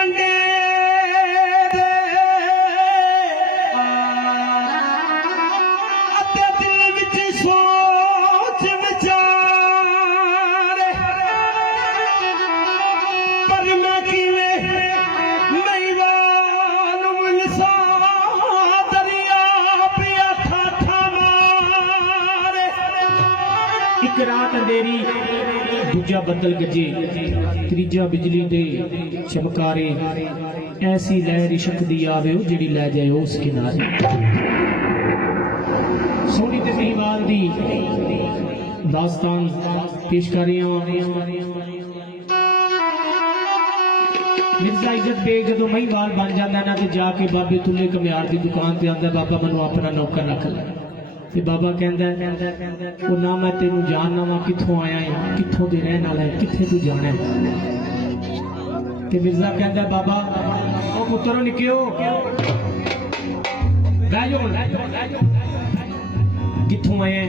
कंडे दिल विच सोच विचार पर मैं किवें मैवान मुलसा दरिया पिया था मार। एक रात अंधेरी दूजा बदल गजे तीजा बिजली दे चमकारे ऐसी लहर इश्क दी आवे जिहड़ी लै जाए उस किनारे। सोहनी ते महिवाल दी दास्तान पेश कर रहे हैं। मिर्जा इज्जत बेग जो महिवाल बन जाता ना तो जाके बाबे तुले कमियार की दुकान से आता बाबा मैनू अपना नौकर रख लै। ते बाबा कहंदा वो ना मैं तेनू जानना वा कित्थों आया है कित्थों दे रहने वाला है कित्थे तू जाना है। ते मिर्जा कहंदा बाबा ओ पुत्रो निक्कियो बह जाओ कित्थों आया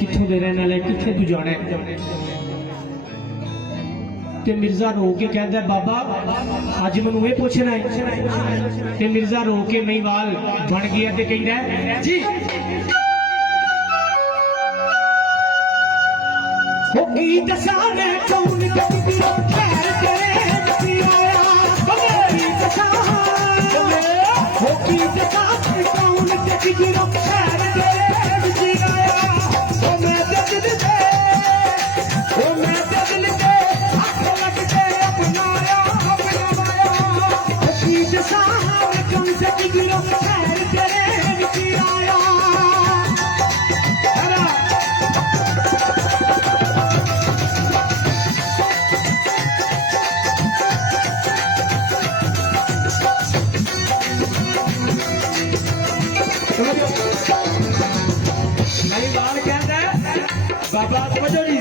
कित्थों दे रहने वाला है कित्थे तू जाना है। ते मिर्जा रो के कहंदा बाबा अज मैनू ये पूछना है। ते मिर्जा रो के महिवाल बन गया ते कहंदा जी की दसाने कौन किरो खैर करे नबी आया की दसाने की दसाने कौन किरो खैर करे नबी आया। ओ मैं दिल दे ओ मैं दिल दे आंख लग के अपनाया की दसाने कौन किरो खैर करे नबी आया। बाबा समझो जी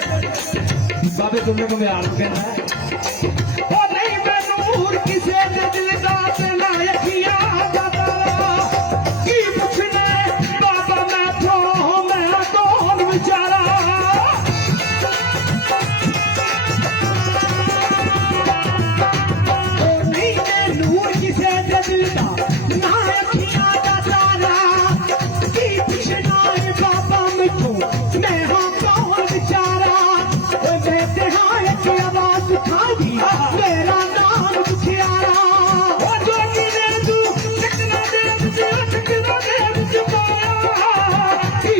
बाबे तुमने को यार कहना है ओ नहीं मैं नूर किसे दिल का ना यकिया जाता की पूछने बाबा मैं तो बेचारा ओ नहीं मैं नूर किसे दिल का ना यकिया जाता की पूछना बाबा मैं तो मैं मेरा नाम दुखियारा जो किने तू कितना दे कितना दे की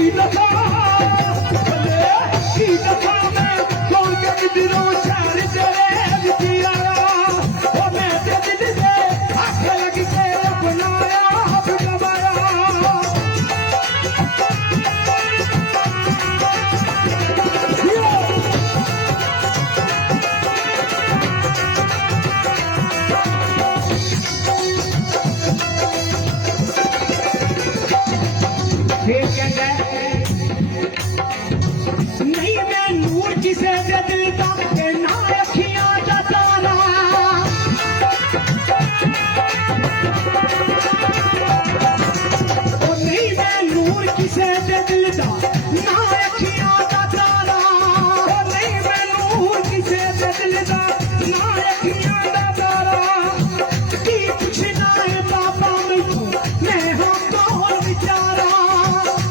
दफा मैं कौन के दिलों शहर तेरे दुखियारा ओ मैं दिल दे आंख लग के अपनाया अपनाया। नहीं मैं नूर किसे दिल का ना अखियां जाता नहीं मैं नूर किसे दिल का ना अखियां जाता नहीं मैं नूर किसे दिल का ना अखियां जाता की पूछना है बाबा मुझको मैं हाँ कौन बेचारा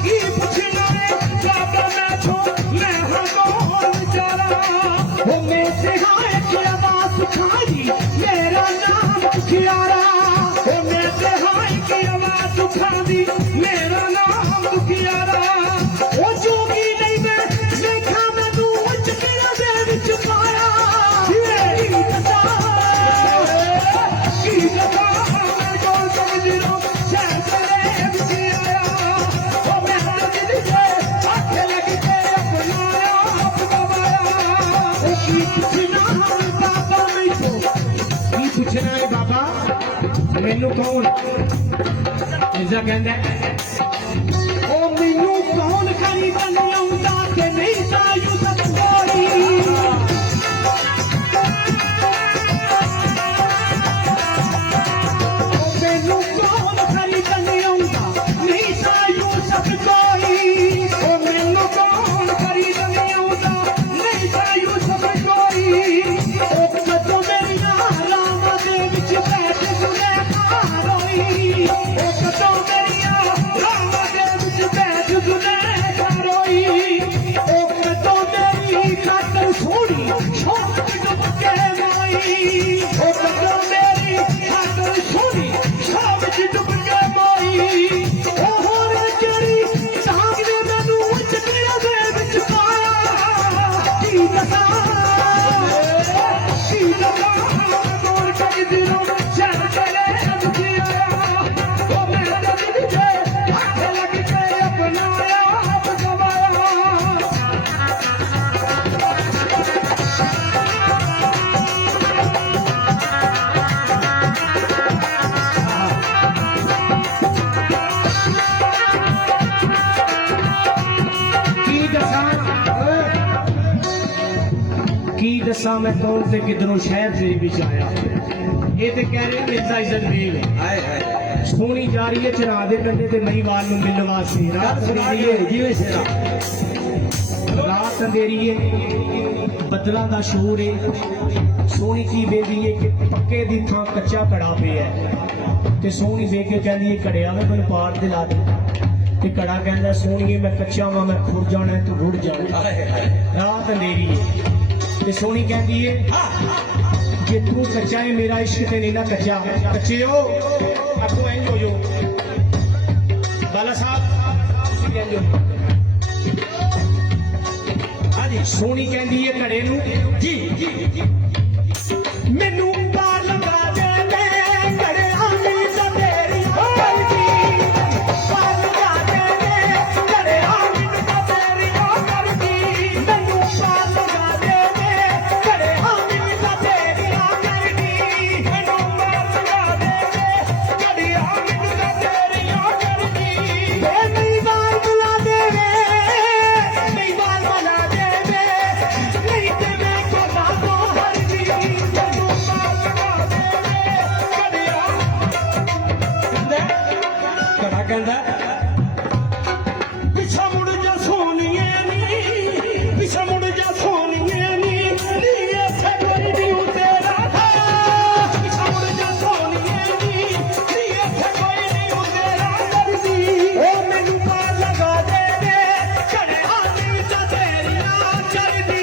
की पूछना है बाबा मैं तो मैं हाँ कौन बेचारा वो मैं से हाँ की आवाज उठाई मेरा नाम दुखियारा वो मैं से हाँ की आवाज उठाई मेरा नाम दुखियारा वो जोगी नहीं मैं देखा मैं तू चुकिया दे विच पाया की दफा मैं कौन समझ शहर तेरे विच आया वो मैं दिल दे आंख लग के अपनाया अपनाया। ओ की पूछना बाबा मैनू की पूछना है बाबा मैनू कौन मिर्जा कहंदा ओ मैनू कौन खरीदन आउंदा ते नहीं सायू सब कोई मैनू कौन खरीदन आउंदा नहीं सायू सब कोई ओ मैनू कौन खरीदन आउंदा नहीं सायू सब कोई ओ कदों मेरी रामा दे विच दसा मैं कौन से किधरों शहर से भी आया ये तो कह रहे मिर्जा इज्जत बेग ਹਾਏ ਹਾਏ सोनी जा रही है चना दे कंधे ते महीवाल नूं मिलण वास्ते रात अंधेरी है ਜਿਵੇਂ ਸਿਰਾ रात अंधेरी है बदलों का शोर है सोनी की बेदी है कि पक्के दी थां कच्चा कड़ा पे है ते सोनी वेख के कहदी है कड़िया मैं मैनूं पार ते ला दे ते कड़ा कहंदा सोनीए मैं कच्चा वां मैं खुर जाना है तू रुड़ जाना ਹਾਏ ਹਾਏ रात अंधेरी है ते सोनी कहती है जे तू कच्चा है मेरा इश्क ते नहीं ना कच्चा कच्चे हो अगो इंज हो जो बाला साहब इंज हो ਹਾਂਜੀ सोनी कहती है घड़े नूं ਜੀ ਜੀ मैनू पार लगा दे मैं घड़े आनी दा तेरी करदी पार लगा दे मैं घड़े आनी दा तेरी करदी मैनू पार लगा दे मैं घड़े आनी दा तेरी करदी मैनू पार लगा दे मैं घड़े आनी दा तेरी करदी वे मेरी बाल बुला दे मेरी बाल बुला दे नहीं ते मैं कोला तो हर जी मैनू पार लगा दे घड़े ਕੜਾ ਕਹਿੰਦਾ पिछा मुड़ जा सोनिए नी पिछा मुड़ जा सोनिए नी लिए थे कोई नहीं तेरा पिछा मुड़ जा सोनिए नी लिए थे कोई नहीं तेरा दर्दी ओ मैनू पार लगा दे घड़े आनी दा तेरी ना चलदी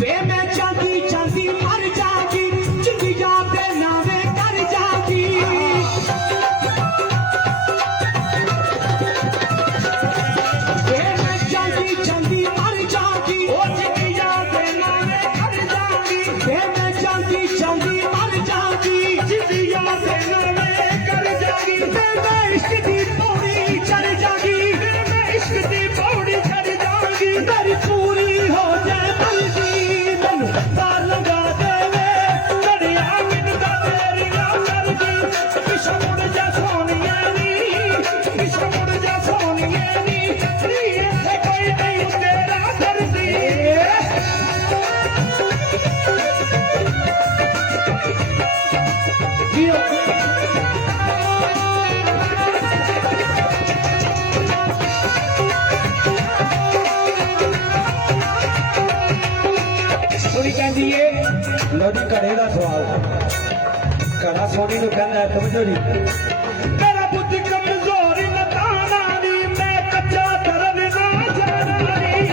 वे मैं चाहती चाहती मर जागी जिंदगी जाते नावे कर जागी वे मैं चाहती चाहती मर जागी ओ जिंदगी जाते नावे कर जागी वे मैं चाहती चाहती मर जागी जिंदगी जाते नावे कर जागी वे मैं इश्क दी पौड़ी चढ़ जागी वे मैं इश्क दी पौड़ी चढ़ जागी मेरी पूरी हो जाए मर्जी मैनू पार लगा दे घड़िया मैनू दा तेरी ना करदी पिछा मुड़ जा सोनिए नी पिछा मुड़ जा सोनिए नी इत्थे कोई नहीं तेरा करदी जियो सोनी कहती है ਲੋ ਜੀ ਘੜੇ ਦਾ ਸਵਾਲ ਘੜਾ ਸੋਨੀ ਨੂੰ ਕਹਿੰਦਾ ਹੈ ਸਮਝੋ ਜੀ मेरा बुद्धि कमजोरी न ताना नी मैं कच्चा धरन ना जाना नी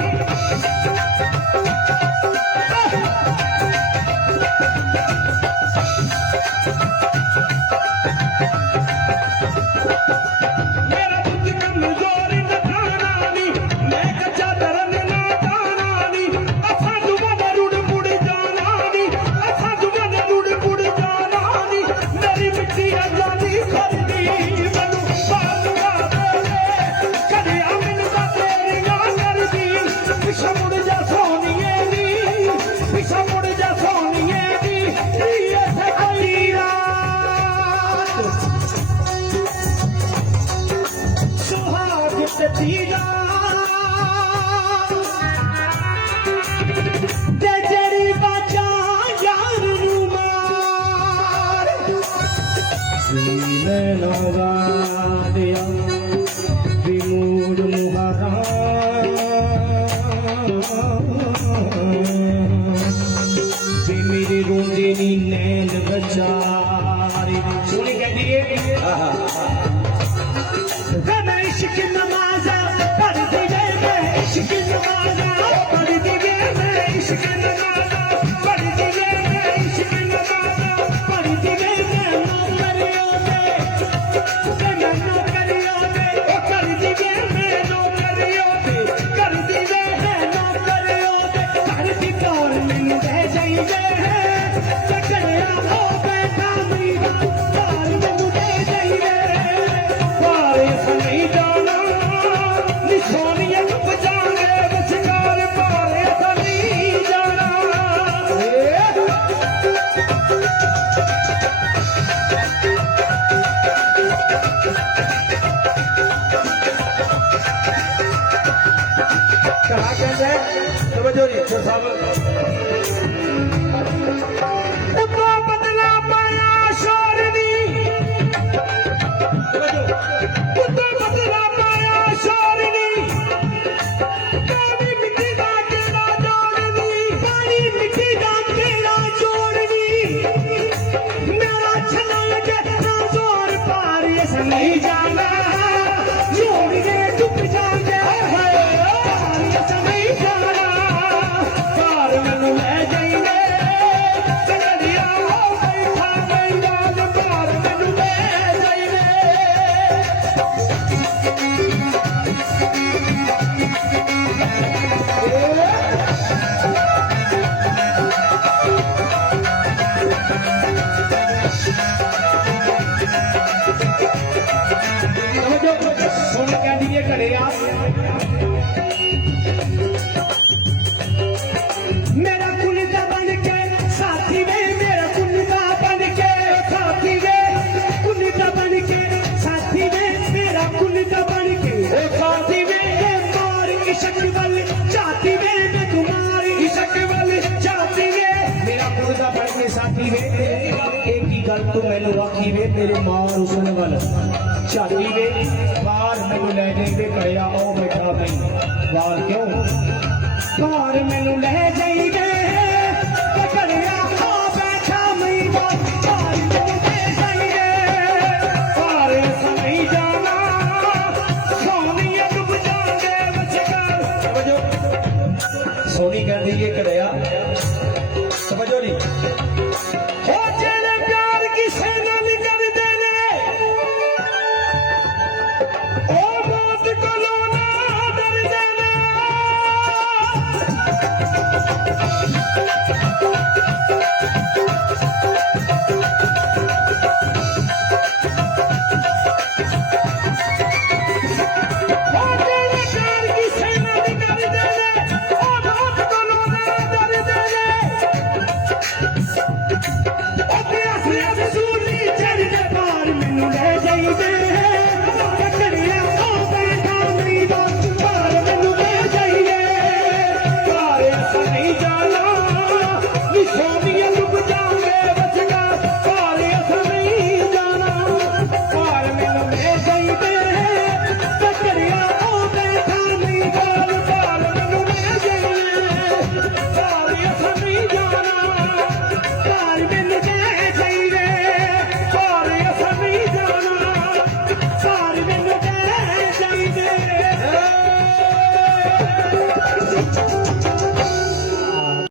मेरा बुद्धि कमजोरी न ताना नी मैं कच्चा धरन ना जाना नी असा जुबान रुड़ मुड़ जाना नी असा जुबान रुड़ मुड़ जाना नी मेरी मिट्टी अजानी करदी मैनू पार लगा दे घड़िया मैनू दा तेरी ना करदी पिछा मुड़ जा सोनिए नी पिछा मुड़ जा सोनिए नी लिए थे कोई रात सुहाग ते ते तेरी बाजा यार नू मार नैना वादिया विमूड मुहारा वे मेरे रोंदे नी नैन बचारे सोनी कहती है ਆਹਾ मैं इश्क नमाजा पढ़ती वे मैं इश्क नमाजा पढ़ती वे मैं इश्क नमाजा पढ़ती वे मैं इश्क नमाजा पढ़ती वे मैं नो करियो दे मैं नो करियो दे ओ करती वे मैं नो करियो दे करती वे मैं नो करियो दे करती तौर मैनू दे जाइए चकड़िया हो बैठा मेरा तार मैनू दे जाइए पारे नहीं जाना निशानियां बजाने बस ਤਵੱਜੋ ਜੀ ਸਰ ਸਾਹਿਬ ਉੱਤੋਂ ਬਦਲਾ ਪਾਇਆ ਸ਼ੋਰ ਦੀ ਤਵੱਜੋ ਉੱਤੋਂ ਬਦਲਾ ਪਾਇਆ ਸ਼ੋਰ ਦੀ ਪਾਣੀ ਮਿੱਟੀ ਦਾ ਕਿਹੜਾ ਜੋੜਦੀ ਪਾਣੀ ਮਿੱਟੀ ਦਾ ਕਿਹੜਾ ਜੋੜਦੀ ਮੇਰਾ ਛੱਡਣ ਕੇ ਨਾ ਜ਼ੋਰ ਪਾਰ ਇਸ ਨਹੀਂ ਜਾਣਾ ਜੋੜ ਕੇ ਡੁੱਬ ਜਾਗੇ ਪਾਰ ਇਸ ਨਹੀਂ ਜਾਣਾ ਪਾਰ ਮੈਨੂੰ ਲੈ ਜਾਈਏ ਚੜਿਆ ਹੋ ਬੈਠਾ ਮੈਂਦਾ ਪਾਰ ਮੈਨੂੰ ਲੈ ਜਾਈਏ ਸੁਣ ਕਹਿੰਦੀ ਏ ਘੜਿਆ ਮੇਰਾ ਕੁਲਦਾ ਬਣ ਕੇ ਸਾਥੀ ਵੇ ਮੇਰਾ ਕੁਲਦਾ ਬਣ ਕੇ ਸਾਥੀ ਵੇ ਕੁਲਦਾ ਬਣ ਕੇ ਸਾਥੀ ਵੇ ਮੇਰਾ ਕੁਲਦਾ ਬਣ ਕੇ ਉਹ ਸਾਥੀ ਵੇ ਮਾਰ ਇਸ਼ਕ ਵੱਲ ਚਾਤੀ ਵੇ ਮੈਂ ਤੁਮਾਰ ਇਸ਼ਕ ਵੱਲ ਚਾਤੀ ਵੇ ਮੇਰਾ ਕੁਲਦਾ ਬਣ ਕੇ ਸਾਥੀ ਵੇ ਇਹ ਕੀ ਗੱਲ ਤੂੰ ਮੈਨੂੰ ਆਖੀ ਵੇ ਮੇਰੇ ਮਾਰ ਉਸਨ ਵੱਲ ਝਾਤੀ ਵੇ ਬਾਹਰ ਮੈਨੂੰ ਲੈ ਜਾਈਵੇ ਘੜਿਆ ਉਹ ਬੈਠਾ ਨਹੀਂ ਵਾਲ ਕਿਉਂ ਬਾਹਰ ਮੈਨੂੰ ਲੈ ਜਾਈਵੇ ਘੜਿਆ ਆ ਬੈਠਾ ਨਹੀਂ ਬਾਹਰ ਮੈਨੂੰ ਲੈ ਜਾਈਵੇ ਬਾਹਰ ਨਹੀਂ ਜਾਣਾ ਸੋਨੀਆ ਡੁੱਬ ਜਾਂਦੇ ਵਿਚਕਾਰ ਤਵੱਜੋ ਸੋਨੀ ਕਹਿੰਦੀ ਏ ਘੜਿਆ ਤਵੱਜੋ ਜੀ